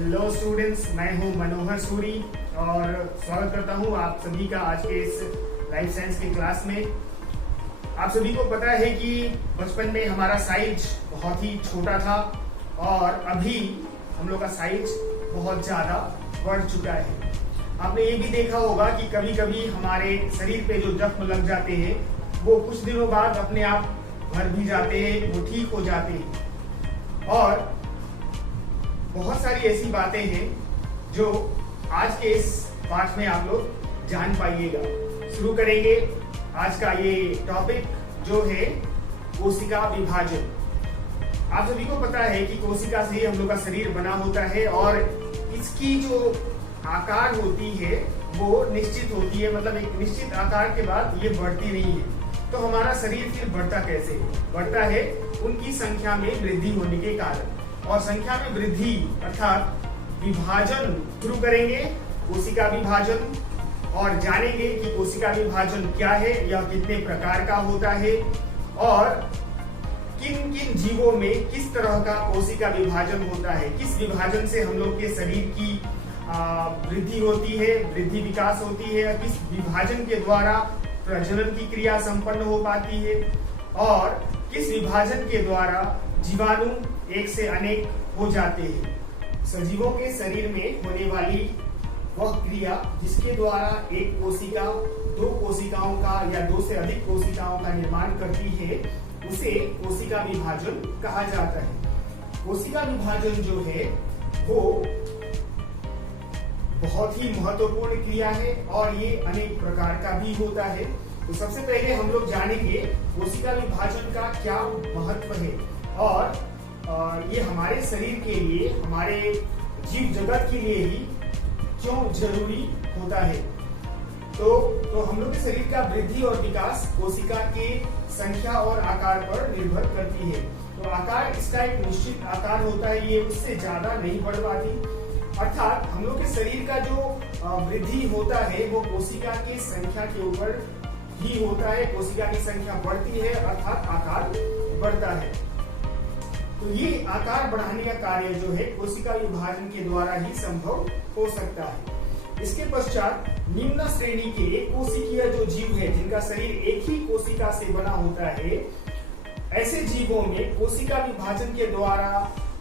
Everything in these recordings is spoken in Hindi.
हेलो स्टूडेंट्स, मैं हूं मनोहर सूरी और स्वागत करता हूं आप सभी का आज के इस लाइफ साइंस के क्लास में। आप सभी को पता है कि बचपन में हमारा साइज बहुत ही छोटा था और अभी हम लोग का साइज बहुत ज़्यादा बढ़ चुका है। आपने ये भी देखा होगा कि कभी कभी हमारे शरीर पे जो जख्म लग जाते हैं वो कुछ दिनों बाद अपने आप भर भी जाते हैं, वो ठीक हो जाते हैं। और बहुत सारी ऐसी बातें हैं जो आज के इस पाठ में आप लोग जान पाइएगा। शुरू करेंगे आज का ये टॉपिक जो है कोशिका विभाजन। आप सभी को पता है कि कोशिका से ही हम लोग का शरीर बना होता है और इसकी जो आकार होती है वो निश्चित होती है, मतलब एक निश्चित आकार के बाद ये बढ़ती नहीं है। तो हमारा शरीर फिर बढ़ता कैसे है? बढ़ता है उनकी संख्या में वृद्धि होने के कारण। और संख्या में वृद्धि अर्थात विभाजन शुरू करेंगे, कोशिका विभाजन, और जानेंगे कि कोशिका विभाजन क्या है, यह कितने प्रकार का होता है और किन किन जीवों में किस तरह का कोशिका विभाजन होता है, किस विभाजन से हम लोग के शरीर की वृद्धि होती है, वृद्धि विकास होती है, किस विभाजन के द्वारा प्रजनन की क्रिया संपन्न हो पाती है और किस विभाजन के द्वारा जीवाणु एक से अनेक हो जाते हैं। सजीवों के शरीर में होने वाली वह क्रिया जिसके द्वारा एक कोशिका दो कोशिकाओं का या दो से अधिक कोशिकाओं का निर्माण करती है उसे कोशिका विभाजन कहा जाता है। कोशिका विभाजन जो है वो बहुत ही महत्वपूर्ण क्रिया है और ये अनेक प्रकार का भी होता है। तो सबसे पहले हम लोग जानेंगे कोशिका विभाजन का क्या महत्व है और ये हमारे शरीर के लिए, हमारे जीव जगत के लिए ही क्यों जरूरी होता है। तो हम लोग के शरीर का वृद्धि और विकास कोशिका के संख्या और आकार पर निर्भर करती है। तो आकार इसका एक निश्चित आकार होता है, ये उससे ज्यादा नहीं बढ़ पाती। अर्थात हम लोग के शरीर का जो वृद्धि होता है वो कोशिका की संख्या के ऊपर ही होता है। कोशिका की संख्या बढ़ती है अर्थात आकार बढ़ता है। तो ये आकार बढ़ाने का कार्य जो है कोशिका विभाजन के द्वारा ही संभव हो सकता है। इसके पश्चात निम्न श्रेणी के कोशिकीय जो जीव है जिनका शरीर एक ही कोशिका से बना होता है, ऐसे जीवों में कोशिका विभाजन के द्वारा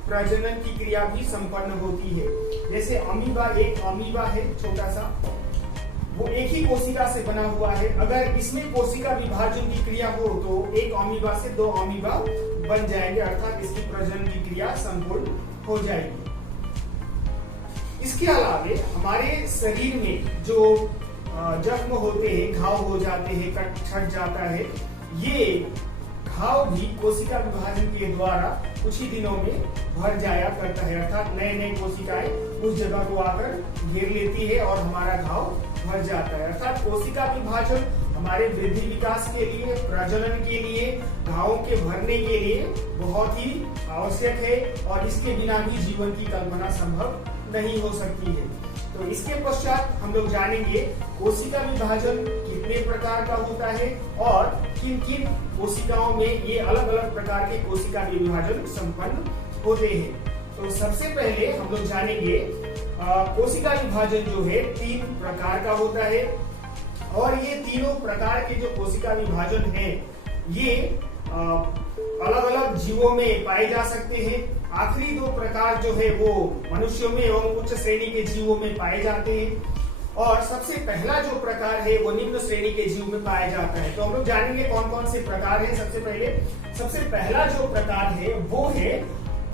प्रजनन की क्रिया भी संपन्न होती है। जैसे अमीबा, एक अमीबा है छोटा सा, वो एक ही कोशिका से बना हुआ है। अगर इसमें कोशिका विभाजन की क्रिया हो तो एक अमीबा से दो अमीबा बन जाएंगे अर्थात इसकी प्रजनन की क्रिया संपूर्ण हो जाएगी। इसके अलावे हमारे शरीर में जो जख्म होते हैं, घाव हो जाते हैं, छट जाता है, ये घाव भी कोशिका विभाजन के द्वारा कुछ ही दिनों में भर जाया करता है अर्थात नए नए कोशिकाएं उस जगह को आकर घेर लेती है और हमारा घाव भर जाता है। अर्थात कोशिका विभाजन हमारे वृद्धि विकास के लिए, प्रजनन के लिए, घावों के भरने के लिए बहुत ही आवश्यक है और इसके बिना भी जीवन की कल्पना संभव नहीं हो सकती है। तो इसके पश्चात हम लोग जानेंगे कोशिका विभाजन कितने प्रकार का होता है और किन किन कोशिकाओं में ये अलग अलग प्रकार के कोशिका विभाजन संपन्न होते हैं। तो सबसे पहले हम लोग जानेंगे कोशिका विभाजन जो है 3 प्रकार का होता है और ये तीनों प्रकार के जो कोशिका विभाजन है ये अलग अलग जीवों में पाए जा सकते हैं। आखिरी 2 प्रकार जो है वो मनुष्यों में एवं उच्च श्रेणी के जीवों में पाए जाते हैं और सबसे पहला जो प्रकार है वो निम्न श्रेणी के जीव में पाया जाता है। तो हम लोग जानेंगे कौन कौन से प्रकार हैं। सबसे पहला जो प्रकार है वो है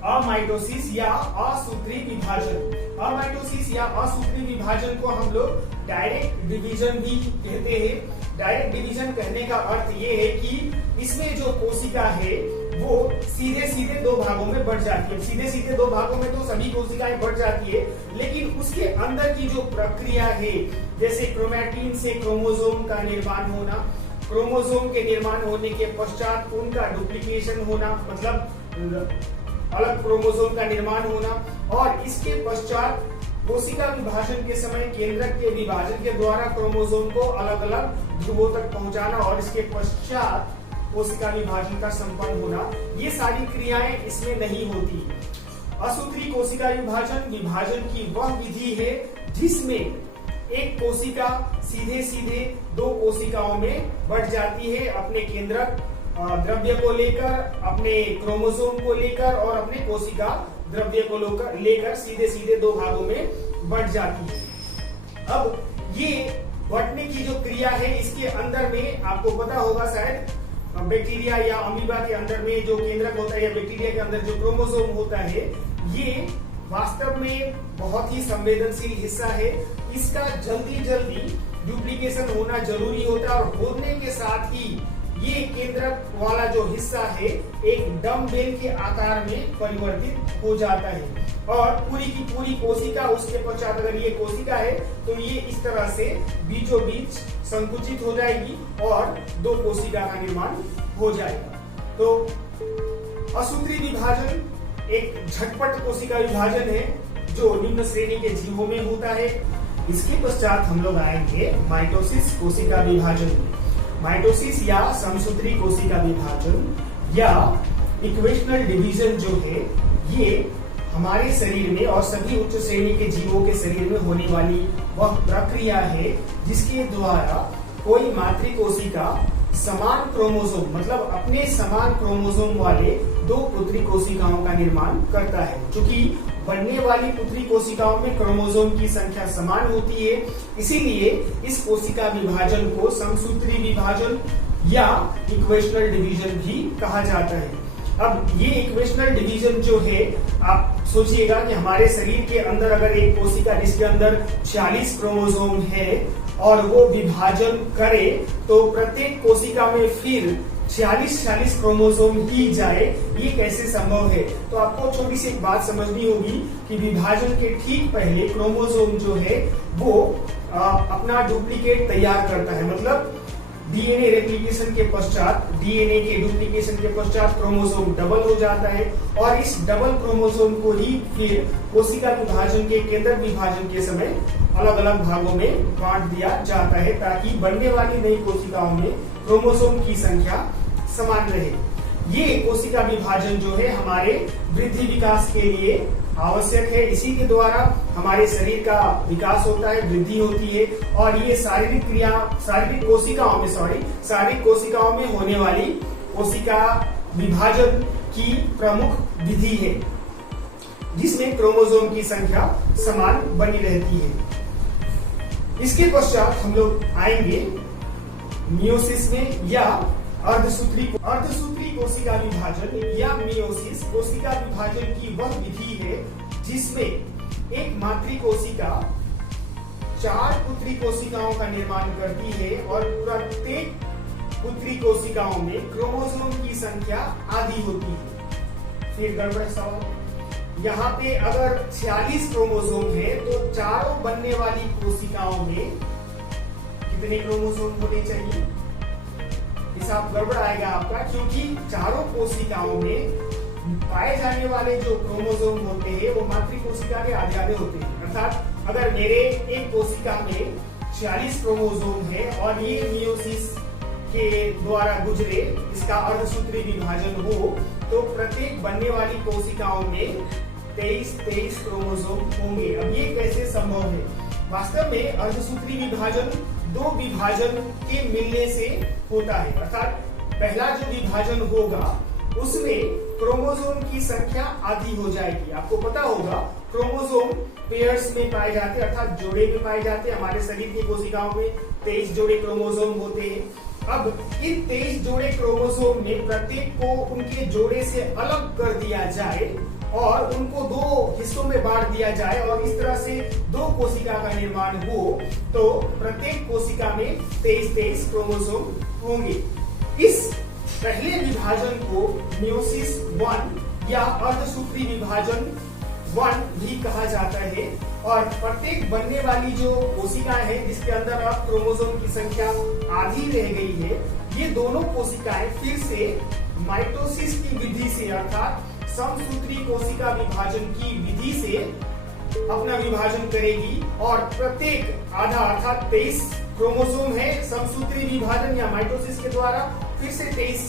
अमाइटोसिस या असूत्री विभाजन। अमाइटोसिस या असूत्री विभाजन को हम लोग डायरेक्ट डिवीजन भी कहते हैं। डायरेक्ट डिवीजन कहने का अर्थ ये है कि इसमें जो कोशिका है वो सीधे सीधे 2 भागों में बढ़ जाती है। सीधे सीधे 2 भागों में तो सभी कोशिकाएं बढ़ जाती है, लेकिन उसके अंदर की जो प्रक्रिया है जैसे क्रोमैटिन से क्रोमोसोम का निर्माण होना, क्रोमोसोम के निर्माण होने के पश्चात उनका डुप्लीकेशन होना, मतलब अलग क्रोमोसोम का निर्माण होना और इसके पश्चात कोशिका विभाजन के समय केंद्रक के विभाजन के द्वारा क्रोमोसोम को अलग अलग ध्रुवों तक पहुंचाना और इसके पश्चात कोशिका विभाजन का संपन्न होना, ये सारी क्रियाएं इसमें नहीं होती। असूत्री कोशिका विभाजन विभाजन की वह विधि है जिसमें एक कोशिका सीधे सीधे दो कोशिकाओं में बढ़ जाती है, अपने केंद्रक द्रव्य को लेकर, अपने क्रोमोसोम को लेकर और अपने कोशिका द्रव्य को लेकर सीधे सीधे दो भागों में बढ़ जाती है। अब ये बढ़ने की जो क्रिया है, इसके अंदर में आपको पता होगा शायद बैक्टीरिया या अमीबा के अंदर में जो केंद्रक होता है या बैक्टीरिया के अंदर जो क्रोमोसोम होता है, ये वास्तव में बहुत ही संवेदनशील हिस्सा है। इसका जल्दी जल्दी डुप्लीकेशन होना जरूरी होता है और होने के साथ ही ये केंद्रक वाला जो हिस्सा है एक डम्बेल के आकार में परिवर्तित हो जाता है और पूरी की पूरी कोशिका उसके पश्चात, अगर ये कोशिका है तो ये इस तरह से बीचों बीच संकुचित हो जाएगी और दो कोशिका का निर्माण हो जाएगा। तो असूत्री विभाजन एक झटपट कोशिका विभाजन है जो निम्न श्रेणी के जीवों में होता है। इसके पश्चात हम लोग आएंगे माइटोसिस कोशिका विभाजन। माइटोसिस या समसूत्री कोशिका विभाजन या इक्वेशनल डिवीजन जो है, ये हमारे शरीर में और सभी उच्च श्रेणी के जीवों के शरीर में होने वाली वह प्रक्रिया है जिसके द्वारा कोई मातृकोशिका समान क्रोमोसोम, मतलब अपने समान क्रोमोसोम वाले दो पुत्री कोशिकाओं का निर्माण करता है। क्योंकि बनने वाली पुत्री कोशिकाओं में क्रोमोसोम की संख्या समान होती है, इसीलिए इस कोशिका विभाजन को समसूत्री विभाजन या इक्वेशनल डिवीजन भी कहा जाता है। अब ये इक्वेशनल डिवीजन जो है, आप सोचिएगा कि हमारे शरीर के अंदर अगर एक कोशिका जिसके अंदर 46 क्रोमोसोम है और वो विभाजन करे तो प्रत्येक कोशिका में फिर 46 क्रोमोसोम ही जाए, ये कैसे संभव है? तो आपको छोटी सी एक बात समझनी होगी कि विभाजन के ठीक पहले क्रोमोसोम जो है वो अपना डुप्लीकेट तैयार करता है, मतलब डीएनए रेप्लिकेशन के पश्चात, डीएनए के डुप्लीकेशन के पश्चात क्रोमोसोम डबल हो जाता है और इस डबल क्रोमोसोम को ही फिर कोशिका विभाजन के केंद्रक विभाजन के समय अलग अलग भागों में बांट दिया जाता है ताकि बनने वाली नई कोशिकाओं में क्रोमोसोम की संख्या समान रहे। ये कोशिका विभाजन जो है हमारे वृद्धि विकास के लिए आवश्यक है। इसी के द्वारा हमारे शरीर का विकास होता है, वृद्धि होती है और ये शारीरिक कोशिकाओं में होने वाली कोशिका विभाजन की प्रमुख विधि है जिसमें क्रोमोसोम की संख्या समान बनी रहती है। इसके पश्चात हम लोग आएंगे मियोसिस में या अर्धसूत्री कोशिका विभाजन या मियोसिस कोशिका विभाजन की वह विधि है जिसमें एक मातृ कोशिका 4 पुत्री कोशिकाओं का निर्माण करती है और प्रत्येक पुत्री कोशिकाओं में क्रोमोसोम की संख्या आधी होती है। फिर गड़बड़ सवाल, यहाँ पे अगर 46 क्रोमोसोम है तो चारों बनने वाली कोशिकाओं में कितने क्रोमोसोम होने चाहिए? हिसाब गड़बड़ आएगा आपका, क्योंकि चारों कोशिकाओं में पाए जाने वाले जो क्रोमोसोम होते हैं वो मातृ कोशिका के आधे आधे होते हैं। अर्थात अगर मेरे एक कोशिका में 46 क्रोमोसोम है और ये मियोसिस के द्वारा गुजरे, इसका अर्धसूत्री विभाजन हो, तो प्रत्येक बनने वाली कोशिकाओं में 23 क्रोमोसोम होंगे। अब ये कैसे संभव है? वास्तव में अर्धसूत्री विभाजन दो विभाजन के मिलने से होता है। अर्थात पहला जो विभाजन होगा उसमें क्रोमोसोम की संख्या आधी हो जाएगी। आपको पता होगा क्रोमोसोम पेयर्स में पाए जाते हैं, अर्थात जोड़े में पाए जाते हैं। हमारे शरीर की कोशिकाओं में 23 जोड़े क्रोमोसोम होते हैं। अब इन 23 जोड़े क्रोमोसोम में प्रत्येक को उनके जोड़े से अलग कर दिया जाए और उनको दो हिस्सों में बांट दिया जाए और इस तरह से दो कोशिका का निर्माण हो, तो प्रत्येक कोशिका में 23 क्रोमोसोम होंगे। इस पहले विभाजन को मियोसिस 1 या अर्धसूत्री विभाजन 1 भी कहा जाता है और प्रत्येक बनने वाली जो कोशिकाएं हैं जिसके अंदर अब क्रोमोसोम की संख्या आधी रह गई है, ये दोनों कोशिकाएं फिर से माइटोसिस की विधि से अर्थात समसूत्री कोशिका विभाजन की विधि से अपना विभाजन करेगी और प्रत्येक आधा अर्थात 23 क्रोमोसोम है समसूत्री विभाजन या माइटोसिस के द्वारा फिर से 23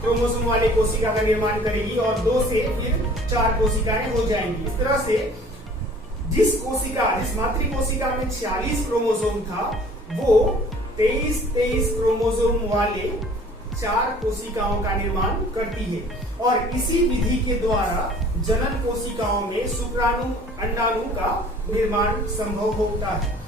क्रोमोसोम वाले कोशिका का निर्माण करेगी और 2 से फिर 4 कोशिकाएं हो जाएंगी। इस तरह से जिस मातृ कोशिका में 46 क्रोमोसोम था, वो 23 क्रोमोसोम वाले 4 कोशिकाओं का निर्माण करती है। और इसी विधि के द्वारा जनन कोशिकाओं में शुक्राणु अंडाणु का निर्माण संभव होता है।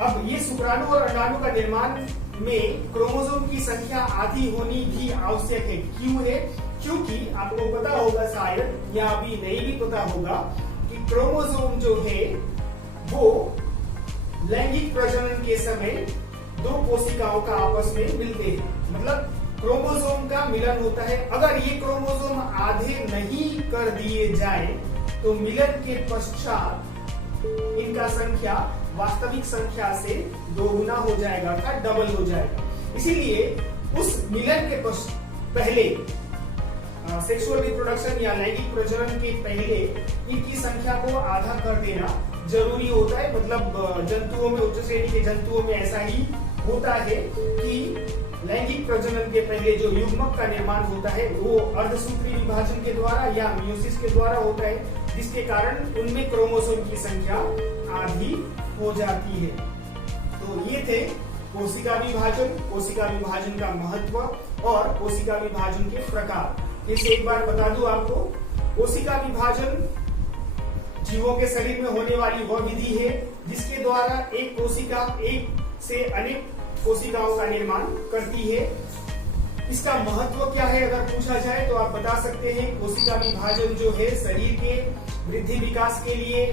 अब ये शुक्राणु और अंडाणु का निर्माण में क्रोमोसोम की संख्या आधी होनी भी आवश्यक है। क्यों है? क्योंकि आपको पता होगा शायद, या अभी नहीं भी पता होगा, कि क्रोमोसोम जो है वो लैंगिक प्रजनन के समय 2 कोशिकाओं का आपस में मिलते हैं, मतलब क्रोमोसोम का मिलन होता है। अगर ये क्रोमोसोम आधे नहीं कर दिए जाए तो मिलन के पश्चात इनका संख्या वास्तविक संख्या से 2 गुना हो जाएगा, अर्थात डबल हो जाएगा। इसीलिए उस मिलन के पहले सेक्सुअल रिप्रोडक्शन या लैंगिक प्रजनन के पहले इनकी संख्या को आधा कर देना जरूरी होता है। मतलब जंतुओं में, उच्च श्रेणी के जंतुओं में ऐसा ही होता है कि लैंगिक प्रजनन के पहले जो युग्मक का निर्माण होता है वो अर्धसूत्री विभाजन के द्वारा या मियोसिस के द्वारा होता है, जिसके कारण उनमें क्रोमोसोम की संख्या आधी हो जाती है। तो ये थे कोशिका विभाजन का महत्व और कोशिका विभाजन के प्रकार। इसे एक बार बता दूं आपको, कोशिका विभाजन जीवों के शरीर में होने वाली वह विधि है जिसके द्वारा एक कोशिका एक से अनेक कोशिकाओं का निर्माण करती है। इसका महत्व क्या है अगर पूछा जाए तो आप बता सकते हैं, कोशिका विभाजन जो है शरीर के वृद्धि विकास के लिए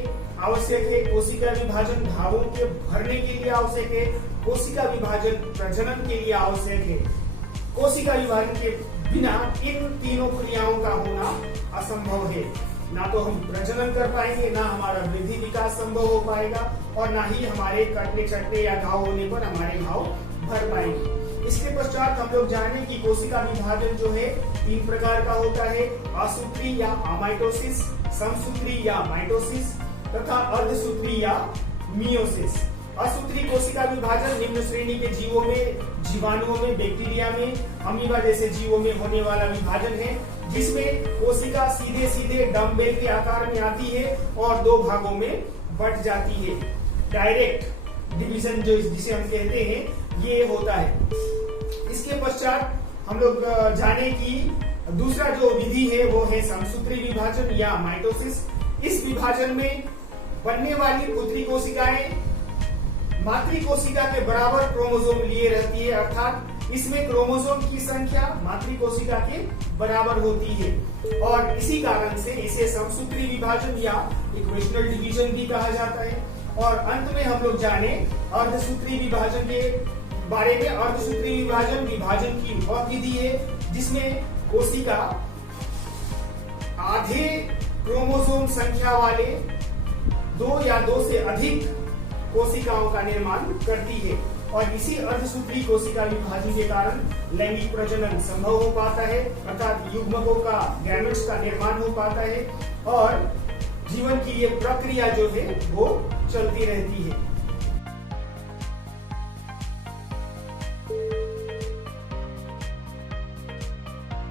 आवश्यक है, कोशिका विभाजन घावों के भरने के लिए आवश्यक है, कोशिका विभाजन प्रजनन के लिए आवश्यक है। कोशिका विभाजन के बिना इन तीनों क्रियाओं का होना असंभव है। ना तो हम प्रजनन कर पाएंगे, ना हमारा वृद्धि विकास संभव हो पाएगा, और ना ही हमारे कटने चटने या घाव होने पर हमारे घाव भर पाएंगे। इसके पश्चात हम लोग जाने कि कोशिका विभाजन जो है 3 प्रकार का होता है, असूत्री या अमाइटोसिस, समसूत्री या माइटोसिस तथा अर्धसूत्री या मियोसिस। असूत्री कोशिका विभाजन निम्न श्रेणी के जीवों में, जीवाणुओं में, बैक्टीरिया में, अमीबा जैसे जीवों में होने वाला विभाजन है, जिसमें कोशिका सीधे सीधे डम्बेल के आकार में आती है और 2 भागों में बट जाती है। डायरेक्ट डिवीजन जो जिसे हम कहते हैं ये होता है। इसके पश्चात हम लोग जाने की दूसरा जो विधि है वो है समसूत्री विभाजन या माइटोसिस। इस विभाजन में बनने वाली पुत्री कोशिकाएं मातृ कोशिका के बराबर क्रोमोसोम लिए रहती है, अर्थात इसमें क्रोमोसोम की संख्या मातृ कोशिका के बराबर होती है, और इसी कारण से इसे समसूत्री विभाजन या इक्वेशनल डिवीजन भी कहा जाता है। और अंत में हम लोग जाने अर्धसूत्री विभाजन के बारे में। अर्धसूत्री विभाजन की वह विधि है जिसमें कोशिका आधे क्रोमोसोम संख्या वाले 2 या 2 से अधिक कोशिकाओं का निर्माण करती है, और इसी अर्धसूत्री कोशिका विभाजन के कारण लैंगिक प्रजनन संभव हो पाता है, अर्थात युग्मकों का गैमेट्स का निर्माण हो पाता है, और जीवन की ये प्रक्रिया जो है वो चलती रहती है।